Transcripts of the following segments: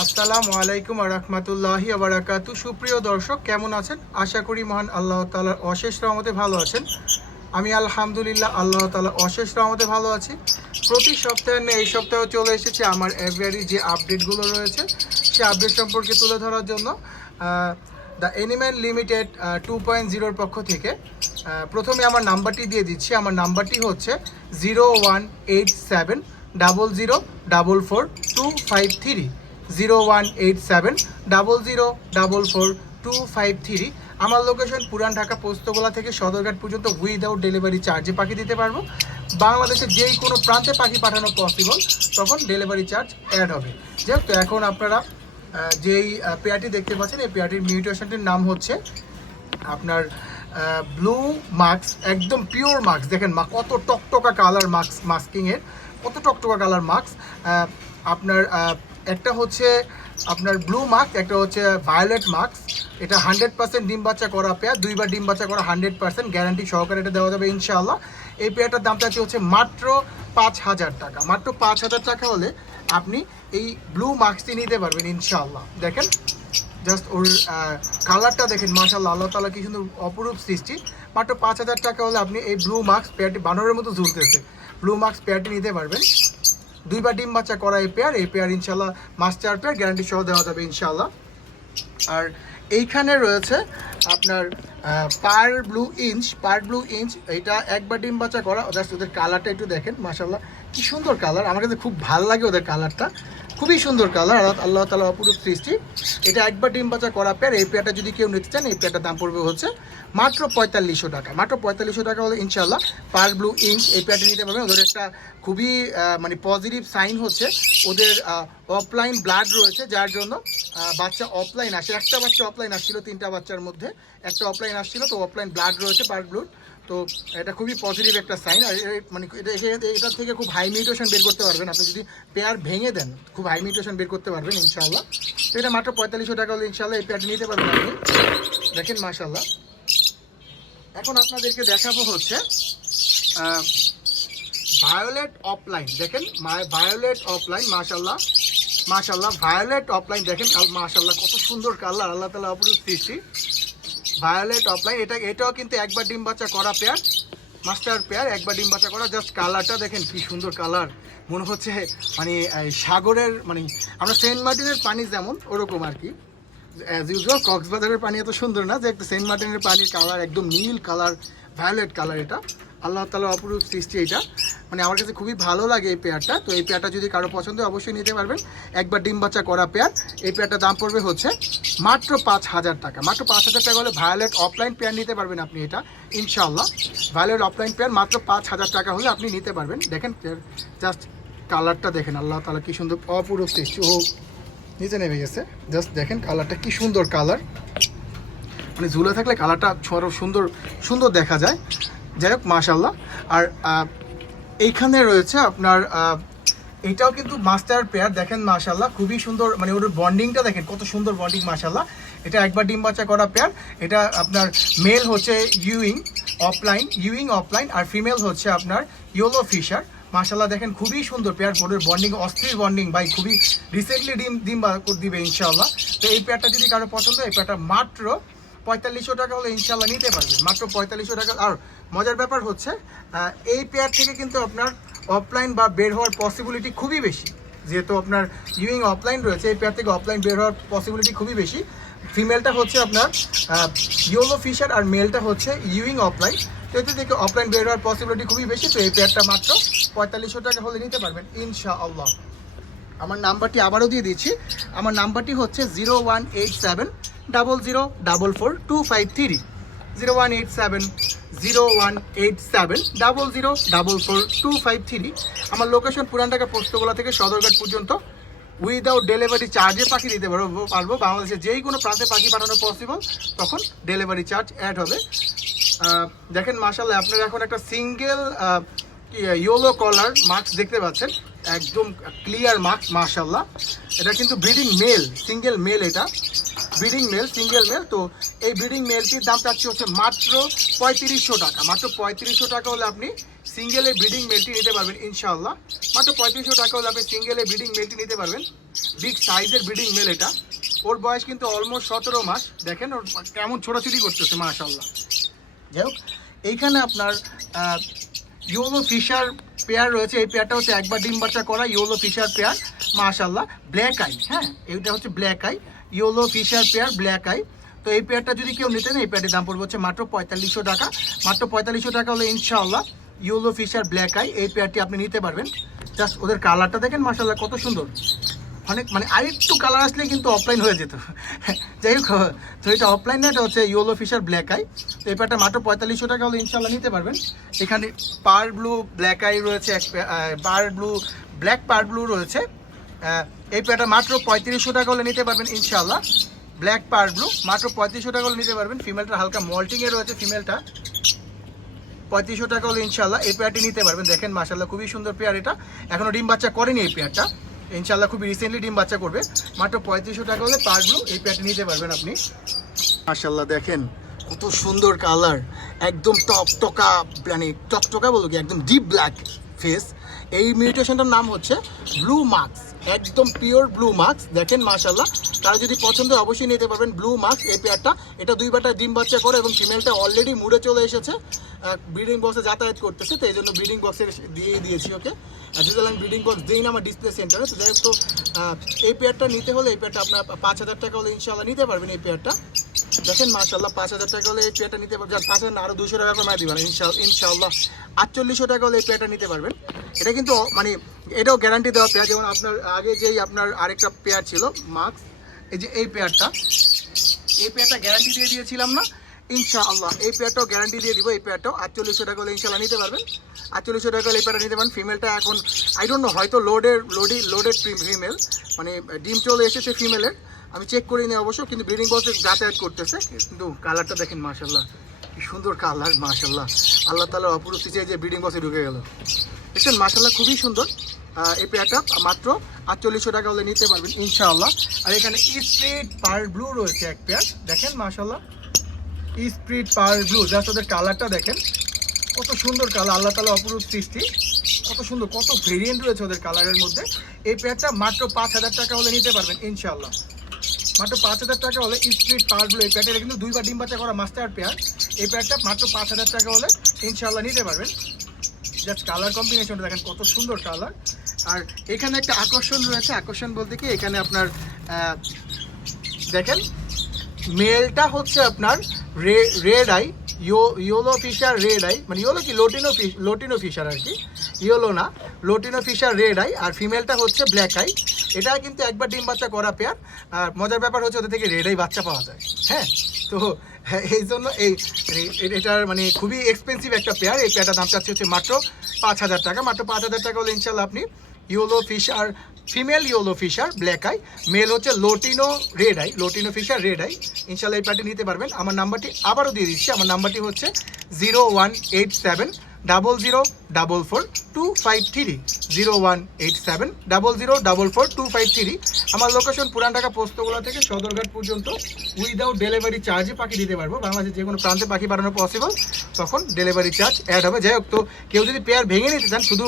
আসসালামু আলাইকুম রহমতুল্লাহি আবরাকাতু সুপ্রিয় দর্শক, কেমন আছেন? আশা করি মহান আল্লাহ তালার অশেষ রহমতে ভালো আছেন। আমি আলহামদুলিল্লাহ আল্লাহ তালা অশেষ রহমতে ভালো আছি। প্রতি সপ্তাহে নিয়ে এই সপ্তাহে চলে এসেছে আমার এভরিয়ারি যে আপডেটগুলো রয়েছে সে আপডেট সম্পর্কে তুলে ধরার জন্য the animal limited two point জিরোর পক্ষ থেকে প্রথমে আমার নাম্বারটি দিয়ে দিচ্ছি। আমার নাম্বারটি হচ্ছে zero one eight seven double zero double four two five three zero one eight seven double zero double four two five three আমার লোকেশন পুরান ঢাকা, পোস্তগোলা থেকে সদরঘাট পর্যন্ত উইদাউট ডেলিভারি চার্জে পাখি দিতে পারব। বাংলাদেশের যেই কোনো প্রান্তে পাখি পাঠানো পসিবল তখন ডেলিভারি চার্জ অ্যাড হবে। যেহেতু এখন আপনারা যেই পেয়ারটি দেখতে পাচ্ছেন, এই পেয়ারটির মিউটেশনটির নাম হচ্ছে আপনার ব্লু মাস্ক একদম পিওর মাস্ক দেখেন মা, কত টকটকা কালার মাস্ক মাস্কিংয়ের কত টকটকা কালার মাস্ক আপনার একটা হচ্ছে আপনার ব্লু মাস্ক একটা হচ্ছে ভায়োলেট মাস্ক এটা হান্ড্রেড পার্সেন্ট ডিম বাচ্চা করা পেয়ার দুইবার ডিম বাচ্চা করা হান্ড্রেড পার্সেন্ট গ্যারান্টি সহকারে এটা দেওয়া যাবে ইনশাআল্লাহ। এই পেয়ারটার দামটা হচ্ছে মাত্র পাঁচ হাজার টাকা। মাত্র পাঁচ হাজার টাকা হলে আপনি এই ব্লু মাস্কটি নিতে পারবেন ইনশাআল্লাহ। দেখেন জাস্ট ওর কালারটা দেখেন মাশাল্লাহ আল্লাহ তালা কি সুন্দর অপরূপ সৃষ্টি। মাত্র পাঁচ হাজার টাকা হলে আপনি এই ব্লু মার্কস পেয়ারটি বানরের মতো ঝুলতেছে। ব্লু মার্কস পেয়ারটি নিতে পারবেন। দুইবার ডিম বাচ্চা করা এই পেয়ার এই পেয়ার ইনশাল্লাহ মাস্টার পেয়ার গ্যারান্টি সহ দেওয়া যাবে ইনশাল্লাহ আর এইখানে রয়েছে আপনার parblue inch parblue inch এটা একবার ডিম বাচ্চা করা জাস্ট ওদের কালারটা একটু দেখেন মাসাল্লাহ কি সুন্দর কালার আমার কাছে খুব ভালো লাগে ওদের কালারটা খুবই সুন্দর কালার আল্লাহ তালা অপরূপ সৃষ্টি। এটা একবার ডিম বাচ্চা করা পেয়ার এই পেয়ারটা যদি কেউ নিতে চান, এই পেয়ারটার দাম পড়বে হচ্ছে মাত্র পঁয়তাল্লিশশো টাকা। মাত্র পঁয়তাল্লিশশো টাকা হলে ইনশাল্লাহ পার ব্লু ইঞ্চ এই পেয়ারটা নিতে পারবেন। ওদের একটা খুবই মানে পজিটিভ সাইন হচ্ছে, ওদের অফলাইন ব্লাড রয়েছে, যার জন্য বাচ্চা অফলাইন আসে। একটা বাচ্চা অফলাইন আসছিল, তিনটা বাচ্চার মধ্যে। একটা অফলাইন আসছিল, তো অফলাইন ব্লাড রয়েছে পার ব্লুড তো এটা খুবই পজিটিভ একটা সাইন আর মানে এটা থেকে খুব হাই মিউটেশন বের করতে পারবেন। আপনি যদি পেয়ার ভেঙে দেন, খুব হাই মিউটেশন বের করতে পারবেন ইনশাল্লাহ তো এটা মাত্র পঁয়তাল্লিশশো টাকা হলে ইনশাল্লাহ এই পেয়ারটি নিতে পারবেন আপনি। দেখেন মাশাল্লাহ এখন আপনাদেরকে দেখাবো হচ্ছে ভায়োলেট অফলাইন দেখেন ভায়োলেট অফলাইন মাশাল্লাহ মাশাল্লাহ ভায়োলেট অফলাইন দেখেন মাশাল্লাহ কত সুন্দর কালার আল্লাহ তালা অপরূপ সৃষ্টি। ভায়োলেট অফলাইন এটা এটাও কিন্তু একবার ডিম বাচ্চা করা পেয়ার মাস্টার পেয়ার একবার ডিম বাচ্চা করা জাস্ট কালারটা দেখেন কি সুন্দর কালার মনে হচ্ছে মানে সাগরের মানে আমরা সেন্ট মার্টিনের পানি যেমন, ওরকম আর কি। অ্যাজ ইউজুয়াল কক্সবাজারের পানি এত সুন্দর না, যে একটা সেন্ট মার্টিনের পানির কালার একদম নীল কালার ভায়োলেট কালার এটা। আল্লাহ তালা অপরূপ সৃষ্টি এটা। মানে আমার কাছে খুবই ভালো লাগে এই পেয়ারটা। তো এই পেয়ারটা যদি কারও পছন্দ অবশ্যই নিতে পারবেন। একবার ডিম বাচ্চা করা পেয়ার। এই পেয়ারটার দাম পড়বে হচ্ছে মাত্র পাঁচ হাজার টাকা। মাত্র পাঁচ হাজার টাকা হলে ভায়োলেট অফলাইন পেয়ার নিতে পারবেন আপনি এটা, ইনশাআল্লাহ। ভায়োলেট অফলাইন পেয়ার মাত্র পাঁচ হাজার টাকা হলে আপনি নিতে পারবেন। দেখেন জাস্ট কালারটা দেখেন। আল্লাহ তালা কি সুন্দর অপরূপ সৃষ্টি। ও, নিচে নেমে গেছে। জাস্ট দেখেন কালারটা কি সুন্দর কালার মানে ঝুলে থাকলে কালারটা সুন্দর সুন্দর দেখা যায়। যাই হোক মাশাল্লাহ আর এইখানে রয়েছে আপনার এটাও কিন্তু মাস্টার পেয়ার দেখেন মাশাল্লাহ খুবই সুন্দর মানে ওর বন্ডিংটা দেখেন, কত সুন্দর বন্ডিং মাশাল্লাহ এটা একবার ডিম বাচ্চা করা পেয়ার এটা আপনার মেল হচ্ছে ইউইং অফলাইন ইউইং অফলাইন আর ফিমেল হচ্ছে আপনার ইয়োলো ফিশার মাশাল্লাহ দেখেন খুবই সুন্দর পেয়ার বোর্ডের বন্ডিং অস্থির বন্ডিং ভাই, খুবই রিসেন্টলি ডিম ডিম দিবে ইনশাল্লাহ তো এই পেয়ারটা যদি কারও পছন্দ, এই পেয়ারটা মাত্র পঁয়তাল্লিশশো টাকা হলে ইনশাল্লাহ নিতে পারবেন। মাত্র পঁয়তাল্লিশশো টাকা। আর মজার ব্যাপার হচ্ছে এই পেয়ার থেকে কিন্তু আপনার অফলাইন বা বের হওয়ার পসিবিলিটি খুবই বেশি। যেহেতু আপনার ইউইং অফলাইন রয়েছে, এই পেয়ার থেকে অফলাইন বের হওয়ার পসিবিলিটি খুবই বেশি। ফিমেলটা হচ্ছে আপনার ইয়োলো ফিশার আর মেলটা হচ্ছে ইউইং অফলাইন তো এতে থেকে অফলাইন বের হওয়ার পসিবিলিটি খুবই বেশি। তো এই পেয়ারটা মাত্র পঁয়তাল্লিশশো টাকা হলে নিতে পারবেন, ইনশাআল্লাহ। আমার নাম্বারটি আবারও দিয়ে দিচ্ছি। আমার নাম্বারটি হচ্ছে zero one eight seven double zero double four two five three zero one eight seven zero one eight seven double zero double four two five three আমার লোকেশন পুরান ঢাকা পোস্তগোলা থেকে সদরঘাট পর্যন্ত উইদাউট ডেলিভারি চার্জে পাখি দিতে পারব পারব। বাংলাদেশে যেই কোনো প্রান্তে পাখি পাঠানো পসিবল তখন ডেলিভারি চার্জ অ্যাড হবে। দেখেন মাসাল্লাহ আপনারা এখন একটা সিঙ্গেল ইয়েলো কলার মাস্ক দেখতে পাচ্ছেন। একদম ক্লিয়ার মাস্ক মাশাল্লাহ এটা কিন্তু ব্রিডিং মেল সিঙ্গেল মেল এটা। ব্রিডিং মেল, সিঙ্গেল মেল, তো এই ব্রিডিং মেলটির দাম চাচ্ছি হচ্ছে মাত্র পঁয়ত্রিশশো টাকা। মাত্র পঁয়ত্রিশশো টাকা হলে আপনি সিঙ্গেলে ব্রিডিং মেলটি নিতে পারবেন, ইনশাআল্লাহ। মাত্র পঁয়ত্রিশশো টাকা হলে আপনি সিঙ্গেলে ব্রিডিং মেলটি নিতে পারবেন। বিগ সাইজের ব্রিডিং মেল এটা। ওর বয়স কিন্তু অলমোস্ট সতেরো মাস। দেখেন ওর কেমন ছোটাছুটি করতেছে মাশাল্লাহ যাই হোক, এইখানে আপনার ইয়োলো ফিশার পেয়ার রয়েছে। এই পেয়ারটা হচ্ছে একবার ডিম বাচ্চা করা ইয়োলো ফিশার পেয়ার মাশাল্লাহ ব্ল্যাক আই হ্যাঁ? এইটা হচ্ছে black eye. Yellow Fischer pair, black eye. তো এই পেয়ারটা যদি কেউ নিতেন এই পেয়ারটির দাম পড়বে হচ্ছে মাত্র পঁয়তাল্লিশশো টাকা। মাত্র পঁয়তাল্লিশশো টাকা হলে ইনশাআল্লাহ ইয়োলো ফিশার, ব্ল্যাক আই, এই পেয়ারটি আপনি নিতে পারবেন। জাস্ট ওদের কালারটা দেখেন মাশাল্লাহ কত সুন্দর। অনেক মানে আরেকটু কালার আসলে কিন্তু অফলাইন হয়ে যেত। যাই হোক, তো এটা অফলাইন এটা হচ্ছে ইয়েলো ফিশার, ব্ল্যাক আই। তো এই প্যাডটা মাত্র পঁয়তাল্লিশশো টাকা হলে ইনশাল্লাহ নিতে পারবেন। এখানে পার ব্লু, ব্ল্যাক আই রয়েছে, এক parblue, black parblue রয়েছে। এই প্যাডটা মাত্র পঁয়ত্রিশশো টাকা হলে নিতে পারবেন ইনশাল্লাহ ব্ল্যাক পার ব্লু মাত্র পঁয়ত্রিশশো টাকা হলে নিতে পারবেন। ফিমেলটা হালকা মল্টিংয়ে রয়েছে ফিমেলটা পঁয়ত্রিশশো টাকা হলে ইনশাল্লাহ এই পেয়ারটি নিতে পারবেন। দেখেন মাশাল্লাহ খুবই সুন্দর পেয়ার এটা। এখনও ডিম বাচ্চা করেনি এই পেয়ারটা। ইনশাল্লাহ খুবই রিসেন্টলি ডিম বাচ্চা করবে। মাত্র পঁয়ত্রিশশো টাকা হলে পারগুলো এই পেয়ারটি নিতে পারবেন আপনি। মাশাল্লাহ দেখেন, কত সুন্দর কালার একদম টকটকা মানে টকটকা বলো কি, একদম ডিপ ব্ল্যাক ফেস এই মিউটেশনটার নাম হচ্ছে ব্লু মার্কস একদম পিওর ব্লু মাস্ক দেখেন মাশাল্লাহ তারা যদি পছন্দ অবশ্যই নিতে পারবেন ব্লু মাস্ক এই পেয়ারটা এটা দুই বাটা ডিম বাচ্চা করে এবং ফিমেলটা অলরেডি মুড়ে চলে এসেছে। ব্রিডিং বক্সে যাতায়াত করতেছে, তো এই জন্য ব্রিডিং বক্সে দিয়ে দিয়েছি, ওকে? সুইজারল্যান্ড ব্রিডিং বক্স দিই না, আমার ডিসপ্লে সেন্টারে তো যাই হোক, তো এই পেয়ারটা নিতে হলে, এই পেয়ারটা আপনার পাঁচ হাজার টাকা হলে ইনশাল্লাহ নিতে পারবেন, এই পেয়ারটা দেখেন পাঁচ হাজার টাকা হলে এই পেয়ারটা নিতে পারবেন। পাঁচ হাজার আরও দুশো টাকা ইনশাল্লাহ আটচল্লিশশো টাকা হলে এই নিতে পারবেন। এটা কিন্তু মানে এটাও গ্যারান্টি দেওয়া পেয়ার। যেমন আপনার, আগে যেই আপনার আরেকটা পেয়ার ছিল মাস্ক এই যে এই পেয়ারটা এই পেয়ারটা গ্যারান্টি দিয়ে দিয়েছিলাম না, ইনশাআল্লাহ, এই পেয়ারটাও গ্যারান্টি দিয়ে দিব, এই পেয়ারটাও আটচল্লিশশো টাকা হলে ইনশাল্লাহ নিতে পারবেন। আটচল্লিশশো টাকা হলে এই পেয়ারটা নিতে পারেন। ফিমেলটা এখন আই ডোন্ট নো হয়তো লোডের লোডি লোডেড ফিমেল মানে ডিম চলে এসেছে ফিমেলের আমি চেক করে নিই অবশ্য, কিন্তু ব্রিডিং বক্সে যাতায়াত করতেছে, কিন্তু কালারটা দেখেন মাশাল্লাহ কি সুন্দর কালার মাশাল্লাহ আল্লাহ তালা অপরূপ চেয়ে যে ব্রিডিং বক্সে ঢুকে গেল। দেখছেন মাশাল্লাহ খুবই সুন্দর। এই পেয়ারটা মাত্র আটচল্লিশশো টাকা হলে নিতে পারবেন, ইনশাআল্লাহ। আর এখানে স্ট্রিট পার ব্লু রয়েছে এক পেয়ার দেখেন মাশাল্লাহ স্প্রিট পার ব্লু জাস্ট ওদের কালারটা দেখেন। কত সুন্দর কালার আল্লাহ তালা অপরূপ সৃষ্টি। কত সুন্দর, কত ভেরিয়েন্ট রয়েছে ওদের কালারের মধ্যে। এই পেয়ারটা মাত্র পাঁচ হাজার টাকা হলে নিতে পারবেন, ইনশাআল্লাহ। মাত্র পাঁচ হাজার টাকা হলে স্প্রিট পার ব্লু এই পেয়ারটা কিন্তু দুইবার ডিম বাচ্চা করা মাস্টার পেয়ার এই পেয়ারটা মাত্র পাঁচ হাজার টাকা হলে ইনশাআল্লাহ নিতে পারবেন। জাস্ট কালার কম্বিনেশনটা দেখেন, কত সুন্দর কালার আর এখানে একটা আকর্ষণ রয়েছে। আকর্ষণ বলতে কি, এখানে আপনার দেখেন মেলটা হচ্ছে আপনার red eye yo yellow Fischer red eye মানে ইয়োলো কি? লোটিনো ফিশ লোটিনো ফিশার আর কি। ইয়োলো না লোটিনো ফিশার রেড আই আর ফিমেলটা হচ্ছে ব্ল্যাক আই এটা কিন্তু একবার ডিম বাচ্চা করা পেয়ার আর মজার ব্যাপার হচ্ছে ওদের থেকে রেড আই বাচ্চা পাওয়া যায়। হ্যাঁ? তো এই জন্য এই এটার মানে খুবই এক্সপেন্সিভ একটা পেয়ার এই পেয়ারটার দাম চাচ্ছে হচ্ছে মাত্র পাঁচ হাজার টাকা। মাত্র পাঁচ হাজার টাকা হলে ইনশাল্লাহ আপনি yellow Fischer female yellow Fischer black eye male হচ্ছে lutino red eye lutino Fischer red eye ইনশাল্লাহ এই প্যাটে নিতে পারবেন। আমার নাম্বারটি আবারও দিয়ে দিচ্ছি। আমার নাম্বারটি হচ্ছে zero one eight seven double zero double four two five three zero one eight seven double zero double four two five three আমার লোকেশন পুরান ঢাকা, পোস্তগোলা থেকে সদরঘাট পর্যন্ত উইদাউট ডেলিভারি চার্জে পাখি দিতে পারব। বাংলাদেশের যে কোনো প্রান্তে পাখি পাঠানো পসিবল তখন ডেলিভারি চার্জ অ্যাড হবে। যাই হোক, তো কেউ যদি পেয়ার ভেঙে নিতে চান, শুধু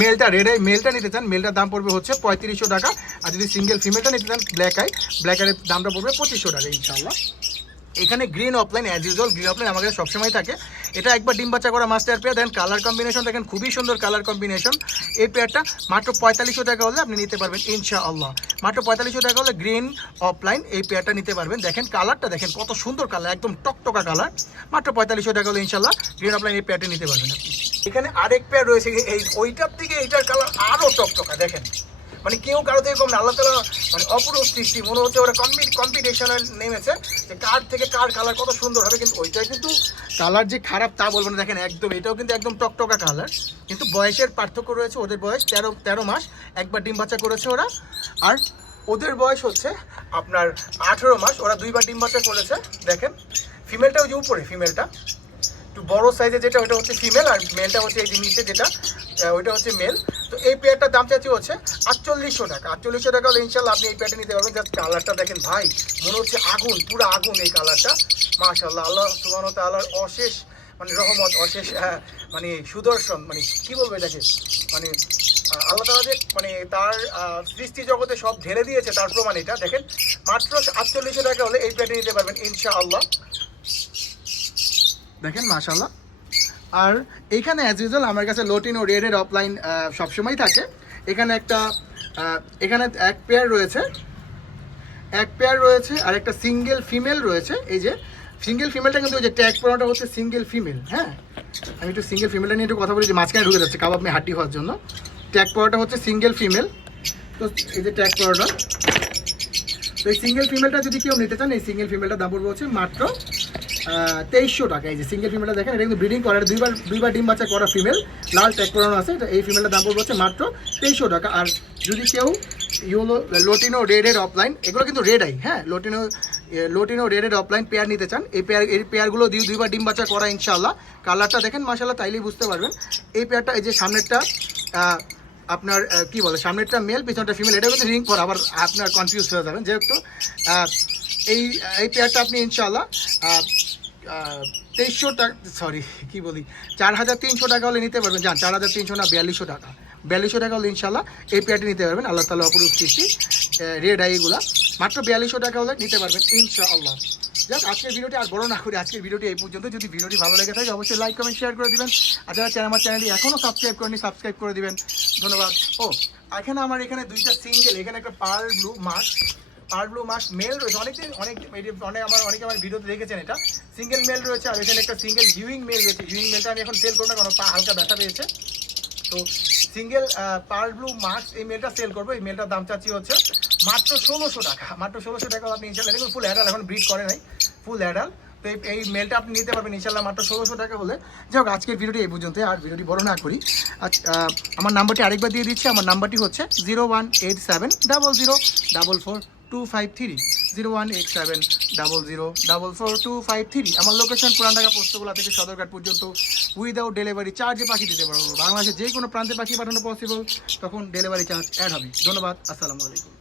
মেলটা রেড আই মেলটা নিতে চান মেলটার দাম পড়বে হচ্ছে পঁয়ত্রিশশো টাকা। আর যদি সিঙ্গেল ফিমেলটা নিতে চান ব্ল্যাক আই ব্ল্যাক আইয়ের দামটা পড়বে পঁচিশশো টাকা ইনশাল্লাহ এখানে green opaline as usual green opaline আমাদের সবসময় থাকে। এটা একবার ডিম বাচ্চা করা master pair then colour combination দেখেন খুবই সুন্দর কালার কম্বিনেশন এই পেয়ারটা মাত্র পঁয়তাল্লিশশো টাকা হলে আপনি নিতে পারবেন, ইনশাআল্লাহ। মাত্র পঁয়তাল্লিশশো টাকা হলে গ্রিন অফলাইন এই পেয়ারটা নিতে পারবেন। দেখেন কালারটা দেখেন কত সুন্দর কালার একদম টকটকা কালার মাত্র পঁয়তাল্লিশশো টাকা হলে ইনশাল্লাহ গ্রিন অফলাইন এই পেয়ারটা নিতে পারবেন আপনি। এখানে আরেক পেয়ার রয়েছে, এই ওইটার থেকে এইটার কালার আরও টকটকা, দেখেন। মানে কেউ কারও থেকে কম না, আল্লাহ তালা মানে অপরূপ সৃষ্টি। মনে হচ্ছে ওরা কম্পিটিশনে নেমেছে যে কার থেকে কার কালার কত সুন্দর হবে, কিন্তু ওইটা কিন্তু কালার যে খারাপ তা বলব না। দেখেন একদম, এটাও কিন্তু একদম টকটকা কালার কিন্তু বয়সের পার্থক্য রয়েছে ওদের বয়স তেরো তেরো মাস। একবার ডিম বাচ্চা করেছে ওরা। আর ওদের বয়স হচ্ছে আপনার আঠেরো মাস। ওরা দুইবার ডিম বাচ্চা করেছে। দেখেন ফিমেলটা ওই যে উপরে ফিমেলটা একটু বড় সাইজের যেটা, ওটা হচ্ছে ফিমেল আর মেলটা হচ্ছে এই যে নিচে যেটা ওইটা হচ্ছে মেল তো এই পেয়ারটার দাম চাচ্ছি হচ্ছে আটচল্লিশশো টাকা। আটচল্লিশশো টাকা হলে ইনশাল্লাহ আপনি এই পেয়ারটা নিতে পারবেন। জাস্ট কালারটা দেখেন ভাই, মনে হচ্ছে আগুন, পুরো আগুন এই কালারটা মাশাল্লাহ আল্লাহ সুবাহ তাল্লাহর অশেষ মানে রহমত, অশেষ মানে সুদর্শন মানে কি বলব এটাকে? মানে আল্লাহ তাআলা যে মানে তার সৃষ্টি জগতে সব ঢেলে দিয়েছে, তার প্রমাণ এটা। দেখেন, মাত্র আটচল্লিশশো টাকা হলে এই প্যান্টটি নিতে পারবেন ইনশাআল্লাহ। দেখেন মাশাল্লাহ আর এইখানে অ্যাজ ইউজুয়াল আমার কাছে লোটিন ও রেডের অফলাইন সবসময় থাকে। এখানে একটা এখানে এক পেয়ার রয়েছে। এক পেয়ার রয়েছে আর একটা সিঙ্গেল ফিমেল রয়েছে। এই যে সিঙ্গেল ফিমেলটা কিন্তু ওই যে ট্যাগ পড়াটা হচ্ছে সিঙ্গেল ফিমেল হ্যাঁ? আমি একটু সিঙ্গেল ফিমেলটা নিয়ে একটু কথা বলি যে মাঝখানে ঢুকে যাচ্ছে কাবাব মেয়ে হাড্ডি হওয়ার জন্য। ট্যাগ পড়াটা হচ্ছে সিঙ্গেল ফিমেল তো এই যে ট্যাগ পড়াটা তো এই সিঙ্গেল ফিমেলটা যদি কেউ নিতে চান, এই সিঙ্গেল ফিমেলটা দাম পড়বে হচ্ছে মাত্র তেইশশো টাকা। এই যে সিঙ্গেল ফিমেলটা দেখেন, এটা কিন্তু ব্রিডিং করার দুইবার দুইবার ডিম বাচ্চা করা ফিমেল লাল ট্যাগ করানো আছে এই ফিমেলটার দাম পড়বে হচ্ছে মাত্র তেইশশো টাকা। আর যদি কেউ ইউলো লোটিনো রেডের অফলাইন এগুলো কিন্তু রেড আই হ্যাঁ লোটিনো লোটিনো রেডের অফলাইন পেয়ার নিতে চান, এই পেয়ার এই পেয়ারগুলো দিয়ে দুইবার ডিম বাচ্চা করা ইনশাল্লাহ কালারটা দেখেন মাসাল্লাহ তাইলেই বুঝতে পারবেন। এই পেয়ারটা এই যে সামনেরটা আপনার কি বলে, সামনেরটা মেল পিছনটা ফিমেল এটা কিন্তু রিং করা আবার আপনার কনফিউজ হয়ে যাবেন। যেহেতু এই এই পেয়ারটা আপনি ইনশাল্লাহ তেইশশো টাকা সরি কী বলি চার হাজার তিনশো টাকা হলে নিতে পারবেন। যান চার হাজার তিনশো না, বিয়াল্লিশশো টাকা। বিয়াল্লিশশো টাকা হলে ইনশাল্লাহ এই পেয়ারটি নিতে পারবেন। আল্লাহ তালা অপরূপ সৃষ্টি রেড আইগুলা মাত্র বিয়াল্লিশশো টাকা হলে নিতে পারবেন, ইনশাআল্লাহ। যাক, আজকের ভিডিওটি আর বড় না করি আজকের ভিডিওটি এই পর্যন্ত। যদি ভিডিওটি ভালো লেগে থাকে, অবশ্যই লাইক কমেন্ট শেয়ার করে দিবেন। আর যারা চ্যানেল আমার চ্যানেলটি এখনও সাবস্ক্রাইব করেনি সাবস্ক্রাইব করে দিবেন। ধন্যবাদ। ও, এখানে আমার এখানে দুইটা সিঙ্গেল এখানে একটা pearl blue mask pearl mask male রয়েছে। অনেকদিন, অনেক অনেক আমার, অনেকে আমার ভিডিওতে দেখেছেন এটা। সিঙ্গেল মেল রয়েছে আর এখানে একটা সিঙ্গেল ইউইং মেল রয়েছে। ইউইং মেলটা আমি এখন সেল করব না, কারণ পা হালকা ব্যথা পেয়েছে। তো সিঙ্গেল পার ব্লু মাস্ক এই মেলটা সেল করব। এই মেলটার দাম চাচ্ছি হচ্ছে মাত্র ষোলোশো টাকা। মাত্র ষোলোশো টাকা আপনি ইনশাল্লাহ দেখুন ফুল অ্যাডাল এখন ব্রিড করে নাই। ফুল অ্যাডাল তো এই- মেলটা আপনি নিতে পারবেন ইনশাল্লাহ মাত্র ষোলোশো টাকা হলে। যাই হোক, আজকের ভিডিওটি এই পর্যন্ত আর ভিডিওটি বড় না করি। আমার নাম্বারটি আরেকবার দিয়ে দিচ্ছি। আমার নাম্বারটি হচ্ছে zero one eight seven double zero double four two five three zero one eight seven double zero double four two five three আমার লোকেশন পুরান ঢাকা পোস্তগোলা থেকে সদরঘাট পর্যন্ত। উইদাউট ডেলিভারি চার্জে পাখি দিতে পারব। বাংলাদেশের যে কোনো প্রান্তে পাখি পাঠানো পসিবল তখন ডেলিভারি চার্জ অ্যাড হবে। ধন্যবাদ। আসসালামু আলাইকুম।